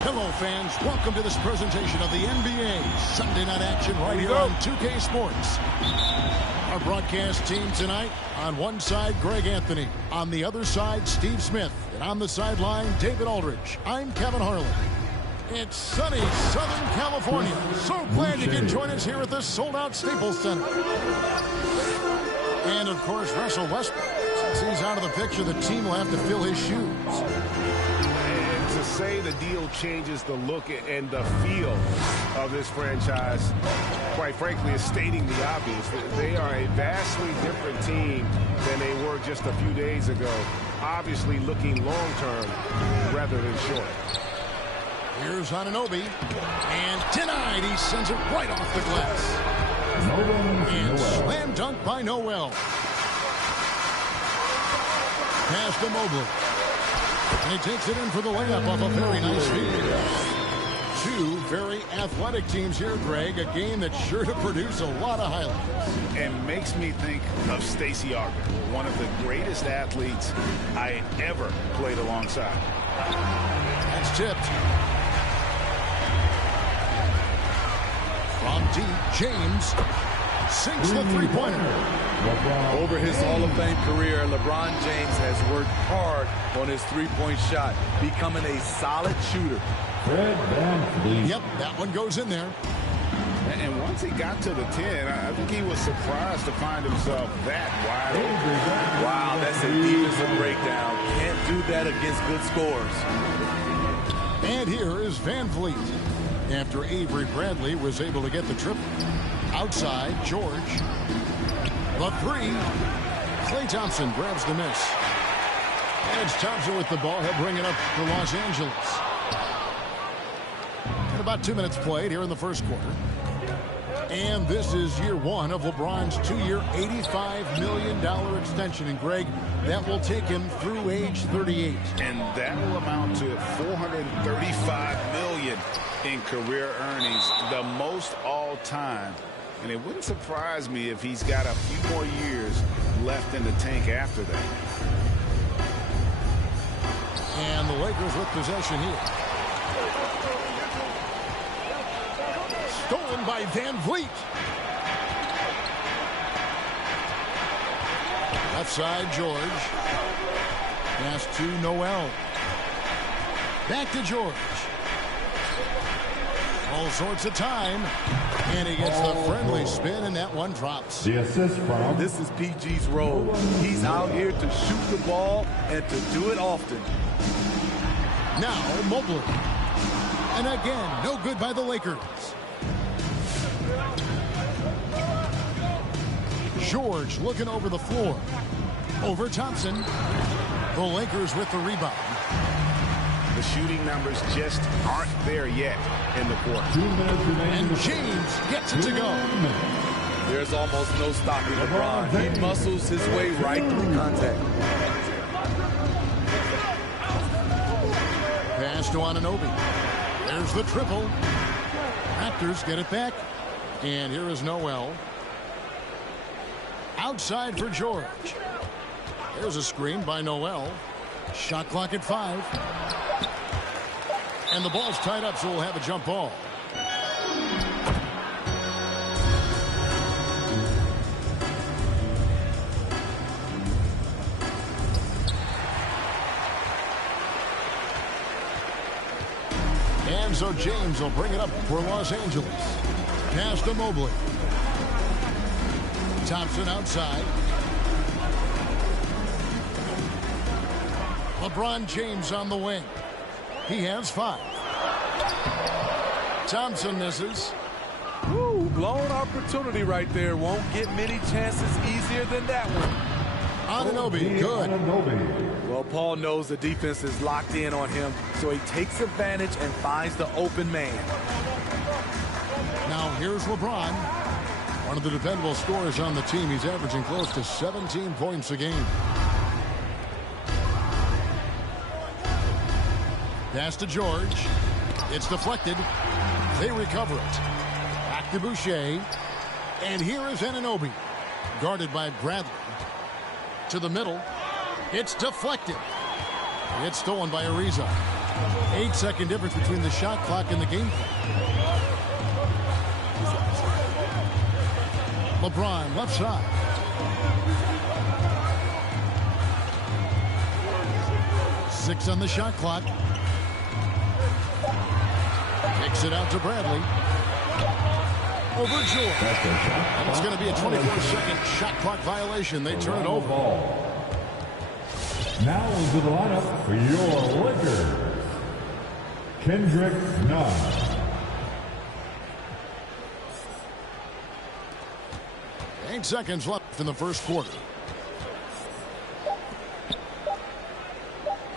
Hello, fans. Welcome to this presentation of the NBA Sunday Night Action right here on 2K Sports. Our broadcast team tonight, on one side, Greg Anthony. On the other side, Steve Smith. And on the sideline, David Aldridge. I'm Kevin Harlan. It's sunny Southern California. So glad you can join us here at the sold-out Staples Center. And, of course, Russell Westbrook. Since he's out of the picture, the team will have to fill his shoes. To say the deal changes the look and the feel of this franchise, quite frankly, is stating the obvious. They are a vastly different team than they were just a few days ago. Obviously looking long-term rather than short. Here's Anunoby. And denied. He sends it right off the glass. And slam dunk by Noel. Pass to Mobley. And he takes it in for the layup off a very nice feed. Two very athletic teams here, Greg. A game that's sure to produce a lot of highlights. And makes me think of Stacey Augmon, one of the greatest athletes I ever played alongside. That's tipped. From deep, James sinks the three-pointer. Over his Hall of Fame career, LeBron James has worked hard on his three-point shot, becoming a solid shooter. Yep, that one goes in there. And once he got to the 10, I think he was surprised to find himself that wide open. Wow, that's a defensive breakdown. Can't do that against good scores. And here is Van Vliet. After Avery Bradley was able to get the triple. Outside, George. The three. Klay Thompson grabs the miss. And it's Thompson with the ball. He'll bring it up for Los Angeles. And about 2 minutes played here in the first quarter. And this is year one of LeBron's two-year, $85 million extension. And, Greg, that will take him through age 38. And that will amount to $435 million in career earnings, the most all-time. And it wouldn't surprise me if he's got a few more years left in the tank after that. And the Lakers with possession here. Stolen by Van Vliet. Left side, George. Pass to Noel. Back to George. All sorts of time. And he gets the friendly spin, and that one drops. The assist from. This is PG's role. He's out here to shoot the ball and to do it often. Now Mobley. And again, no good by the Lakers. George looking over the floor. Over Thompson. The Lakers with the rebound. The shooting numbers just aren't there yet in the quarter. And James gets it to go. There's almost no stopping LeBron. He muscles his way right through contact. Pass to Anunoby. There's the triple. Raptors get it back. And here is Noel. Outside for George. There's a screen by Noel. Shot clock at 5. And the ball's tied up, so we'll have a jump ball. And so James will bring it up for Los Angeles. Pass to Mobley. Thompson outside. LeBron James on the wing. He has 5. Thompson misses. Woo, blown opportunity right there. Won't get many chances easier than that one. Anunoby, good. Well, Paul knows the defense is locked in on him, so he takes advantage and finds the open man. Now here's LeBron, one of the dependable scorers on the team. He's averaging close to 17 points a game. Pass to George. It's deflected. They recover it. Back to Boucher. And here is Anunoby, guarded by Bradley. To the middle. It's deflected. It's stolen by Ariza. 8-second difference between the shot clock and the game clock. LeBron, left side. Six on the shot clock. Kicks it out to Bradley. Over George. And it's going to be a 24-second shot clock violation. They turn it over. Now into the lineup for your Lakers, Kendrick Nunn. 8 seconds left in the first quarter.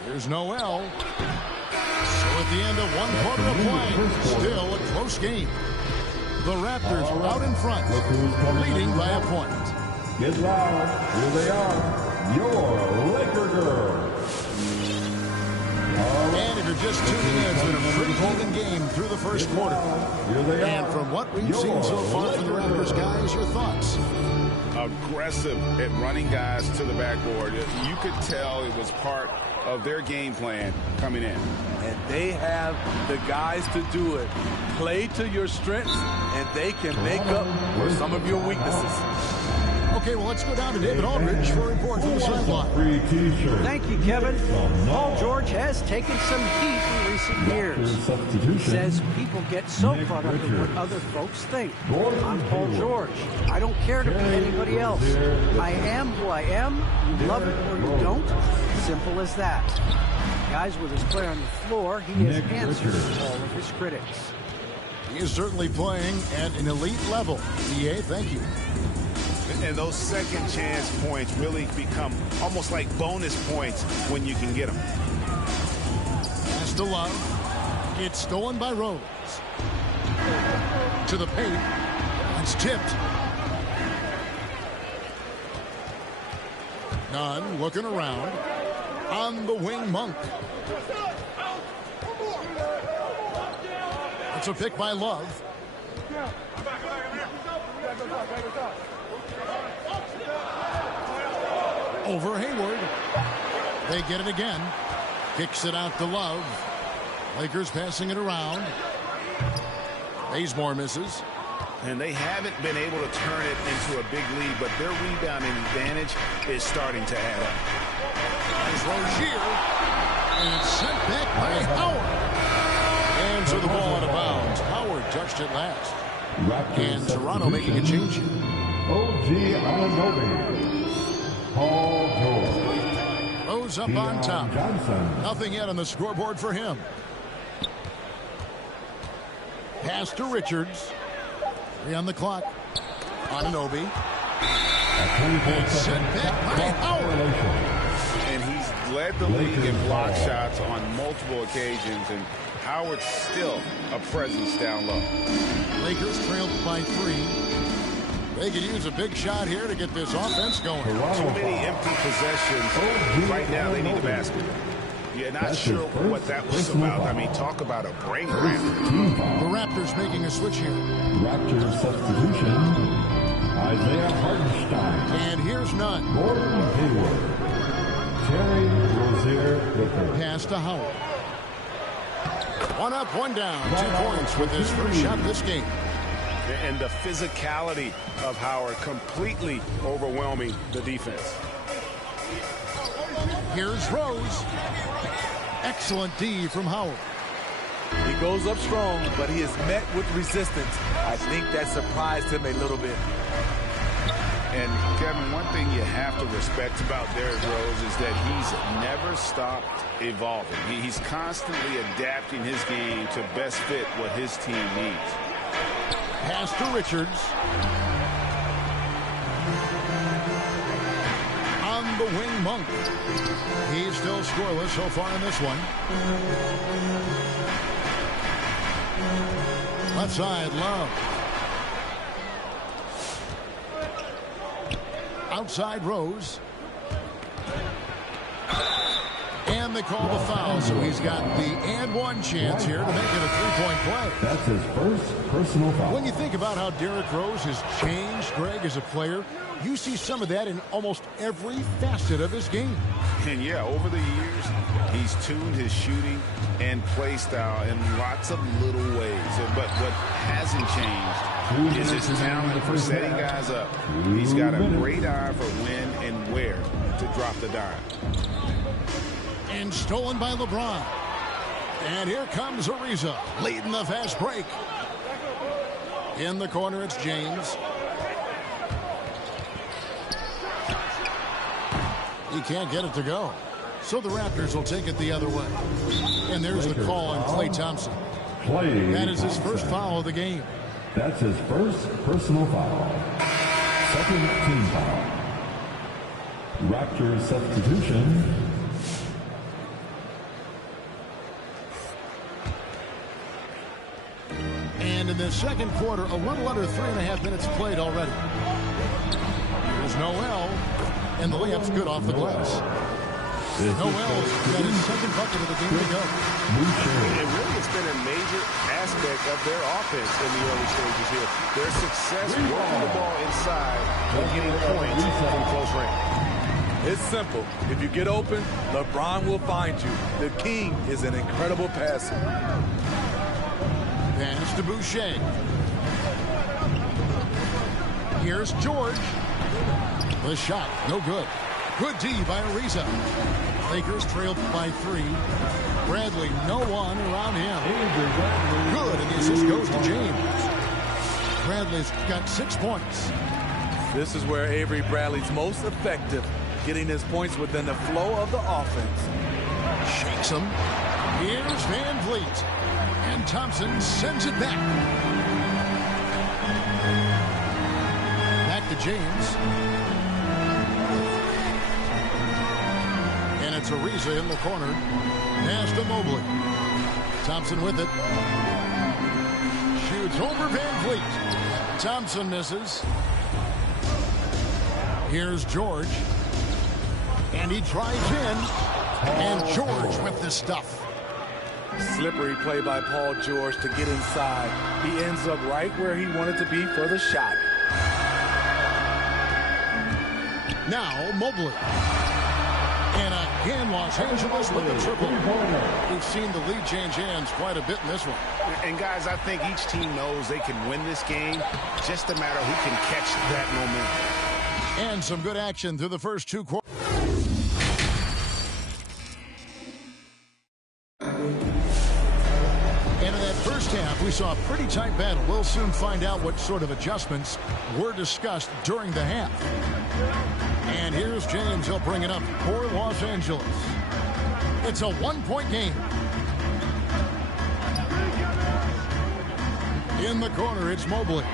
Here's Noel. So at the end of one quarter of play, still a close game. The Raptors out in front, leading by a point. Get loud. Here they are, your Laker girls. And if you're just tuning in, it's been a pretty even game through the first quarter. And from what we've seen so far from the Raptors, guys, your thoughts? Aggressive at running guys to the backboard. You could tell it was part of their game plan coming in. And they have the guys to do it. Play to your strengths, and they can make up for some of your weaknesses. Okay, well, let's go down to David Aldridge for a report from the sideline. Free t-shirt. Thank you, Kevin. Paul George has taken some heat in recent years. He says people get so caught up in what other folks think. I'm Paul George. I don't care to be anybody else. I am who I am. You love it or you don't. Simple as that. Guys, with his play on the floor, he has answered all of his critics. He is certainly playing at an elite level. DA, thank you. And those second chance points really become almost like bonus points when you can get them. Pass to Love. It's stolen by Rose. To the paint. It's tipped. Nunn looking around. On the wing, Monk. It's a pick by Love. Over Hayward. They get it again. Kicks it out to Love. Lakers passing it around. Bazemore misses. And they haven't been able to turn it into a big lead, but their rebounding advantage is starting to add up. There's Rozier. And it's sent back by Howard. And so the ball out of bounds. Howard touched it last. And Toronto making a change here. OG Anunoby. Paul George. Rose up on top. Johnson. Nothing yet on the scoreboard for him. Pass to Richards. 3 on the clock. Anunoby. Sent back by Howard. And he's led the league in block shots on multiple occasions, and Howard's still a presence down low. Lakers trailed by 3. They could use a big shot here to get this offense going. Too many empty possessions. Right now they need a basket. Yeah, not sure what that was about. I mean, talk about a brain cramp. The Raptors making a switch here. Raptors substitution. Isaiah Hartenstein. And here's Nunn. Gordon Hayward. Terry Rozier with her. Pass to Howard. 1 up, 1 down. 2 points with his first shot this game. And the physicality of Howard completely overwhelming the defense. Here's Rose. Excellent D from Howard. He goes up strong, but he is met with resistance. I think that surprised him a little bit. And, Kevin, one thing you have to respect about Derrick Rose is that he's never stopped evolving. He's constantly adapting his game to best fit what his team needs. Pass to Richards. On the wing, Monk. He's still scoreless so far in this one. Left side, Love. Outside, Rose. And they call the foul, so he's got the and one chance here to make it a three-point play. That's his first personal foul. When you think about how Derrick Rose has changed, Greg, as a player, you see some of that in almost every facet of his game. And yeah, over the years, he's tuned his shooting and play style in lots of little ways. But what hasn't changed is his talent for setting guys up. He's got a great eye for when and where to drop the dime. And stolen by LeBron. And here comes Ariza, leading the fast break. In the corner, it's James. He can't get it to go. So the Raptors will take it the other way. And there's the call on Klay Thompson. That is his first foul of the game. That's his first personal foul. Second team foul. Raptors substitution. And in the second quarter, a little under 3.5 minutes played already. Here's Noel. And the layup's good off the glass. Noel's got his second bucket of the game to go. And really, it's been a major aspect of their offense in the early stages here. Their success working the ball inside and getting points from close range. It's simple. If you get open, LeBron will find you. The King is an incredible passer. Pass to Boucher. Here's George. The shot, no good. Good D by Ariza. Lakers trailed by 3. Bradley, no one around him. Good, and the assist goes to James. Bradley's got 6 points. This is where Avery Bradley's most effective, getting his points within the flow of the offense. Shakes him. Here's Van Vliet. And Thompson sends it back. Back to James. And it's Ariza in the corner. Pass to Mobley. Thompson with it. Shoots over Van Vliet. Thompson misses. Here's George. And he drives in. And George with the stuff. Slippery play by Paul George to get inside. He ends up right where he wanted to be for the shot. Now Mobley. And again, Los Angeles with the triple. We've seen the lead change hands quite a bit in this one. And guys, I think each team knows they can win this game. Just a matter who can catch that momentum. And some good action through the first 2 quarters. And in that first half, we saw a pretty tight battle. We'll soon find out what sort of adjustments were discussed during the half. And here's James. He'll bring it up for Los Angeles. It's a 1-point game. In the corner, it's Mobley.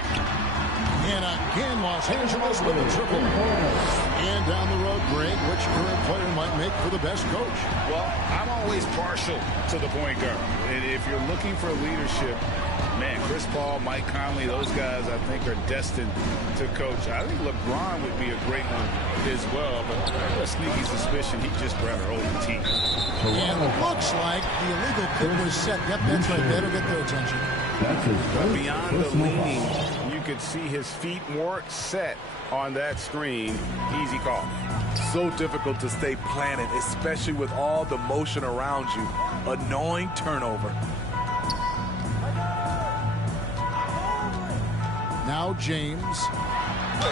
And again, Los Angeles with a triple. And down the road, Greg, which current player might make for the best coach? Well, I'm always partial to the point guard. And if you're looking for leadership, man, Chris Paul, Mike Conley, those guys I think are destined to coach. I think LeBron would be a great one as well, but I have a sneaky suspicion he'd just rather hold the team. And it looks like the illegal kick was set. Yep, that's right. That'll get their attention. That's his first Beyond the leaning, you could see his feet more set on that screen. Easy call. So difficult to stay planted, especially with all the motion around you. Annoying turnover. Now James.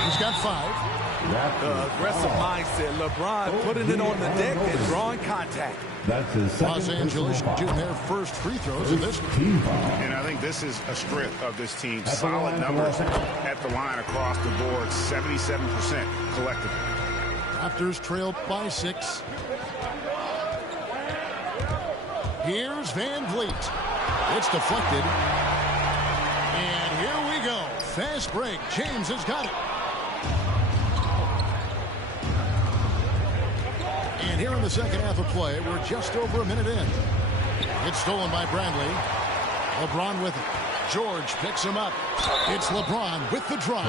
He's got 5. The aggressive mindset. LeBron putting it on the deck and drawing contact. That's his second Los Angeles shooting their first free throws in this team foul. And I think this is a strength of this team. Solid numbers at the line across the board. 77% collectively. Raptors trailed by 6. Here's Van Vliet. It's deflected. And here we go. fast break. James has got it. And here in the second half of play, we're just over a minute in. It's stolen by Bradley. LeBron with it. George picks him up. It's LeBron with the drive.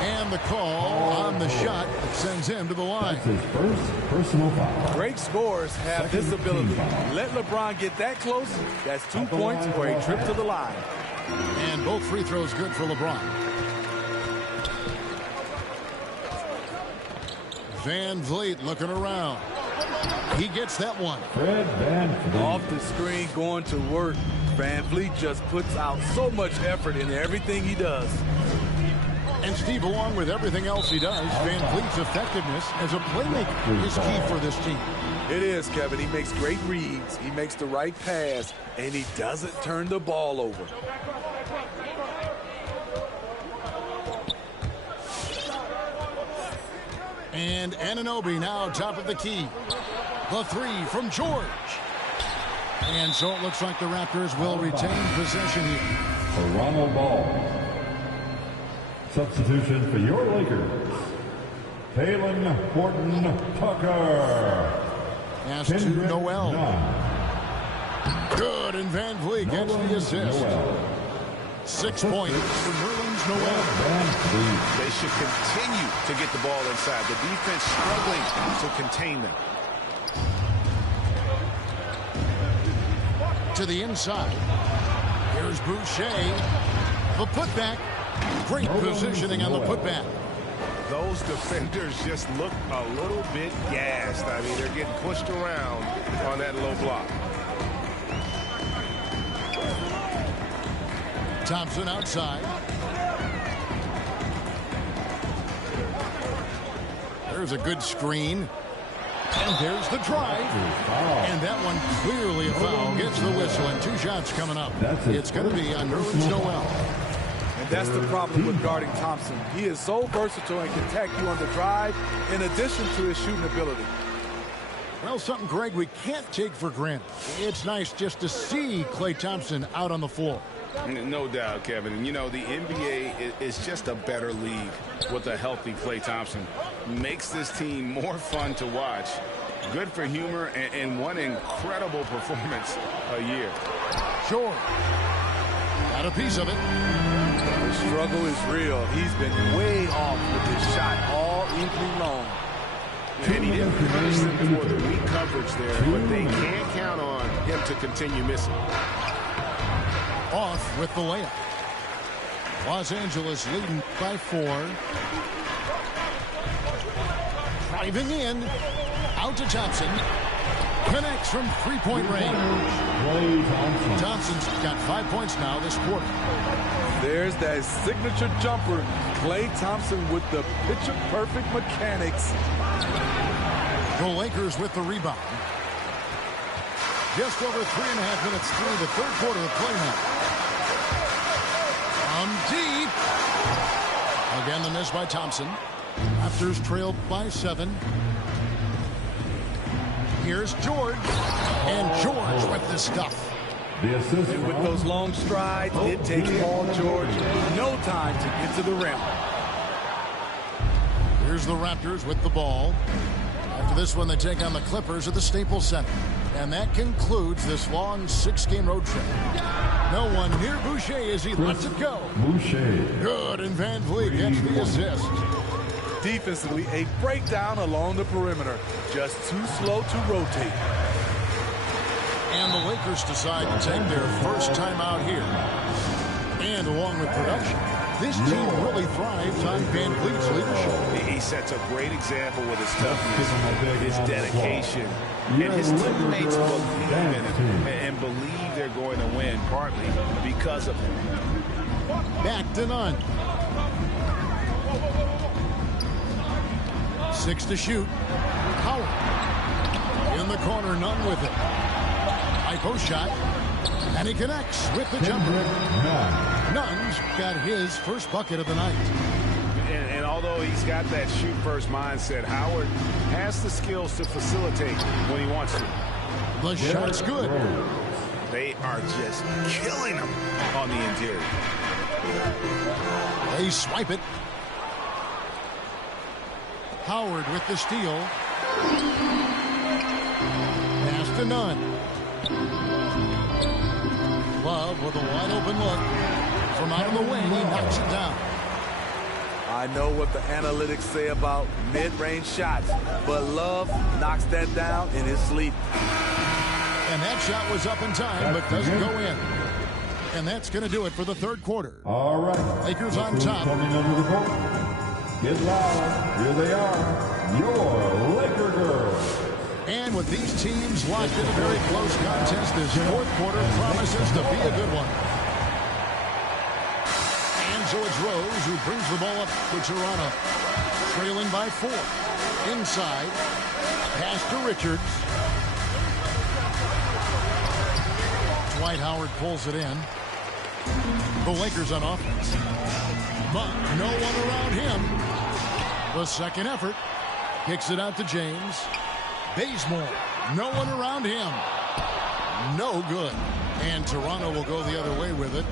And the call on the shot that sends him to the line. That's his first personal foul. Great scorers have this ability. Let LeBron get that close. That's 2 points or a trip to the line. And both free throws good for LeBron. Van Vliet looking around. He gets that one. Fred VanVleet. Off the screen, going to work. Van Vliet just puts out so much effort in everything he does. And Steve, along with everything else he does, Van Vliet's effectiveness as a playmaker is key for this team. It is, Kevin. He makes great reads. He makes the right pass, and he doesn't turn the ball over. And Anunoby now top of the key. The three from George. And so it looks like the Raptors will retain possession here. Toronto ball. Substitution for your Lakers. Talen Horton-Tucker. Pass to Noel. Good, and Van Vliet gets the assist. 6 points for Nerlens Noel. They should continue to get the ball inside. The defense struggling to contain them. To the inside. Here's Boucher. The putback. Great positioning on the putback. Those defenders just look a little bit gassed. I mean, they're getting pushed around on that low block. Thompson outside. There's a good screen. And there's the drive. And that one clearly a foul. Gets the whistle, and 2 shots coming up. It's going to be on Nerlens Noel. And that's the problem with guarding Thompson. He is so versatile and can attack you on the drive in addition to his shooting ability. Well, something, Greg, we can't take for granted. It's nice just to see Klay Thompson out on the floor. No doubt, Kevin. And, you know, the NBA is just a better league with a healthy Klay Thompson. Makes this team more fun to watch. Good for humor and one incredible performance a year. Sure. Got a piece of it. The struggle is real. He's been way off with his shot all evening long. And he didn't punish them for the weak coverage there, but they can't count on him to continue missing. Off with the layup. Los Angeles leading by 4. Driving in. Out to Thompson. Connects from three-point range. Thompson's got 5 points now this quarter. There's that signature jumper. Klay Thompson with the picture-perfect mechanics. The Lakers with the rebound. Just over 3.5 minutes through the third quarter of play now. From deep. Again, the miss by Thompson. Raptors trailed by 7. Here's George. And George with the stuff. The assist. And with those long strides, it takes Paul George no time to get to the rim. Here's the Raptors with the ball. After this one, they take on the Clippers at the Staples Center. And that concludes this long 6-game road trip. No one near Boucher as he lets it go. Boucher. Good, and Van Vliet gets the assist. Defensively, a breakdown along the perimeter. Just too slow to rotate. And the Lakers decide to take their first time out here. And along with production, this team really thrives on Van Vliet's leadership. He sets a great example with his toughness, his dedication, and his teammates believe in him and believe they're going to win, partly because of him. Back to none. 6 to shoot. Howard. In the corner, Nunn with it. High post shot. And he connects with the jumper. Nunn's got his first bucket of the night. And although he's got that shoot-first mindset, Howard has the skills to facilitate when he wants to. The shot's good. They are just killing him on the interior. They swipe it. Howard with the steal. Pass to Nunn. Love with a wide open look. From out of the wing, he knocks it down. I know what the analytics say about mid-range shots, but Love knocks that down in his sleep. And that shot was up in time, but doesn't go in. And that's going to do it for the third quarter. All right. Lakers on top. Coming under the court. Get loud. Here they are. Your Laker girls. And with these teams locked in a very close contest, this fourth quarter promises to be a good one. And so it's Rose who brings the ball up to Toronto. Trailing by 4. Inside. Pass to Richards. Dwight Howard pulls it in. The Lakers on offense. But no one around him. The second effort. Kicks it out to James. Bazemore. No one around him. No good. And Toronto will go the other way with it.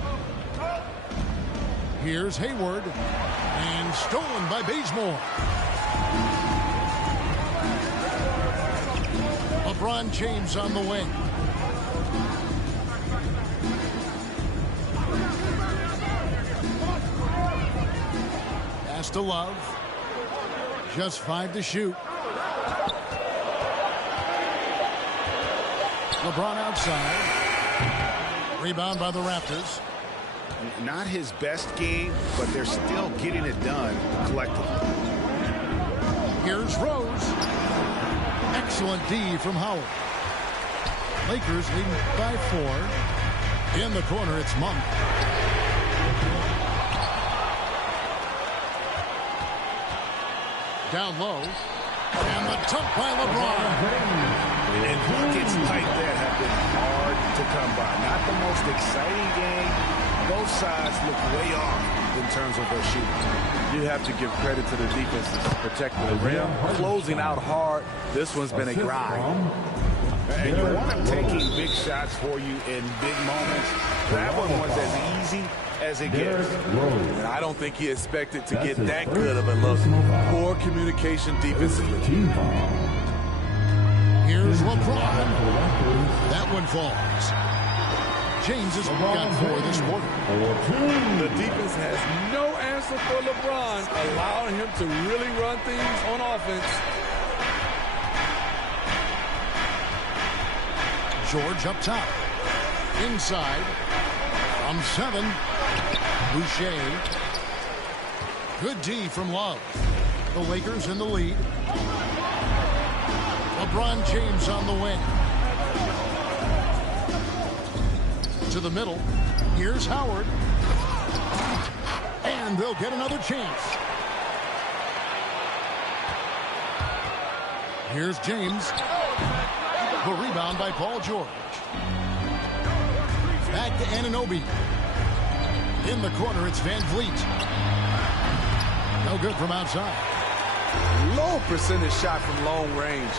Here's Hayward. And stolen by Bazemore. LeBron James on the wing. Pass to Love. Just 5 to shoot. LeBron outside. Rebound by the Raptors. Not his best game, but they're still getting it done collectively. Here's Rose. Excellent D from Howard. Lakers leading by 4. In the corner, it's Monk. Down low. And the dunk by LeBron. And buckets like that have been hard to come by. Not the most exciting game. Both sides look way off in terms of their shooting. You have to give credit to the defenses protecting the rim, closing out hard. This one's been a grind. And you want them taking big shots for you in big moments. That one was as easy as it gets. And I don't think he expected to get that good of a look. Poor communication defensively. Here's LeBron. That one falls. James has got 4 this quarter. The defense has no answer for LeBron, allowing him to really run things on offense. George up top. Inside. From 7. Boucher. Good D from Love. The Lakers in the lead. LeBron James on the wing. To the middle. Here's Howard. And they'll get another chance. Here's James. The rebound by Paul George. Back to Anunoby. In the corner, it's Van Vliet. No good from outside. Low percentage shot from long range.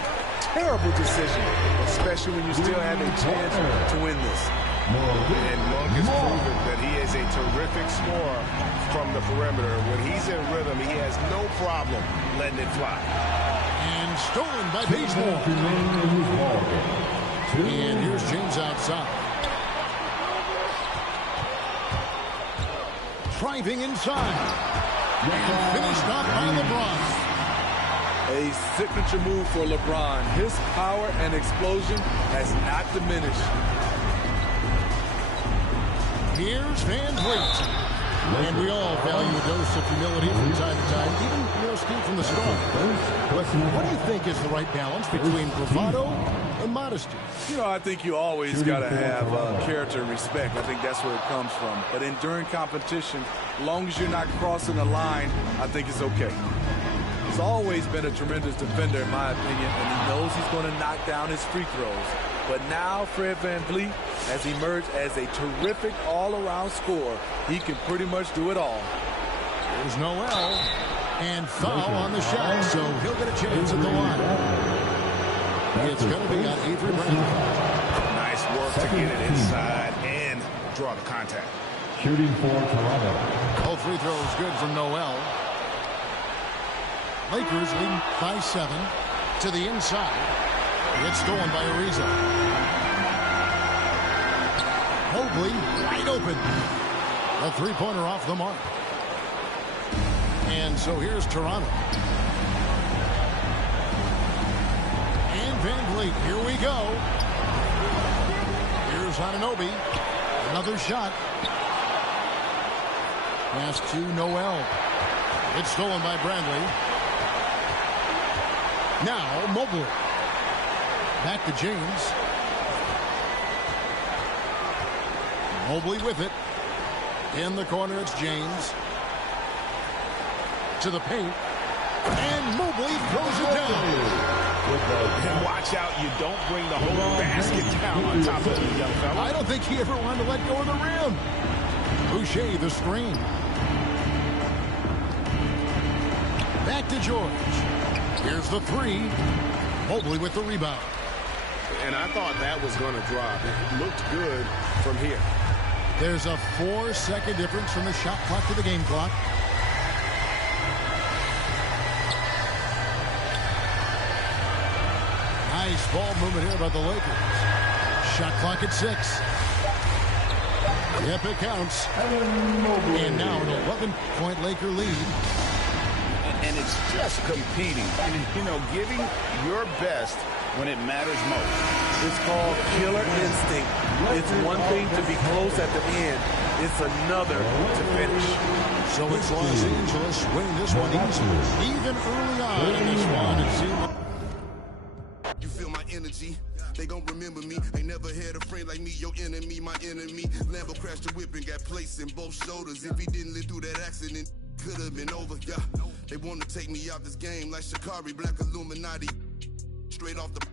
Terrible decision, especially when you still have a chance to win this. And Monk has proven that he is a terrific scorer from the perimeter. When he's in rhythm, he has no problem letting it fly. And stolen by Bazemore. And here's James outside. Driving inside. And finished off by LeBron. A signature move for LeBron. His power and explosion has not diminished. Here's Van Vliet. And we all value a dose of humility from time to time, even, Steve, from the start. But what do you think is the right balance between bravado and modesty? I think you always got to have character and respect. I think that's where it comes from. But during competition, as long as you're not crossing the line, I think it's okay. He's always been a tremendous defender, in my opinion, and he knows he's going to knock down his free throws. But now Fred VanVleet has emerged as a terrific all-around scorer. He can pretty much do it all. There's Noel. And foul on the shot, so he'll get a chance at the line. It's going to be on Avery Bradley. Nice work to get it inside and draw the contact. Shooting for Toronto. All free throws good from Noel. Lakers leading by 7 to the inside. It's stolen by Ariza. Mobley wide open. A three-pointer off the mark. And so here's Toronto. And Van Vliet, here we go. Here's Anunoby. Another shot. Pass to Noel. It's stolen by Bradley. Now Mobley. Back to James. Mobley with it. In the corner, it's James. To the paint. And Mobley throws it down. And watch out, you don't bring the whole basket down on top of the young fella. I don't think he ever wanted to let go of the rim. Boucher, the screen. Back to George. Here's the three. Mobley with the rebound. And I thought that was going to drop. It looked good from here. There's a 4-second difference from the shot clock to the game clock. Nice ball movement here by the Lakers. Shot clock at 6. Yep, it counts. And now an 11-point Laker lead. And it's just competing. And, you know, giving your best when it matters most. It's called killer instinct. It's one thing to be close at the end. It's another to finish. So it's Los Angeles winning this one easily. Even early on in this one, it seemed. You feel my energy? They gon' remember me. Ain't never had a friend like me. Your enemy, my enemy. Lambo crashed the whip and got placed in both shoulders. If he didn't live through that accident, could have been over. Yeah, they want to take me out this game like Shikari, Black Illuminati. Straight off the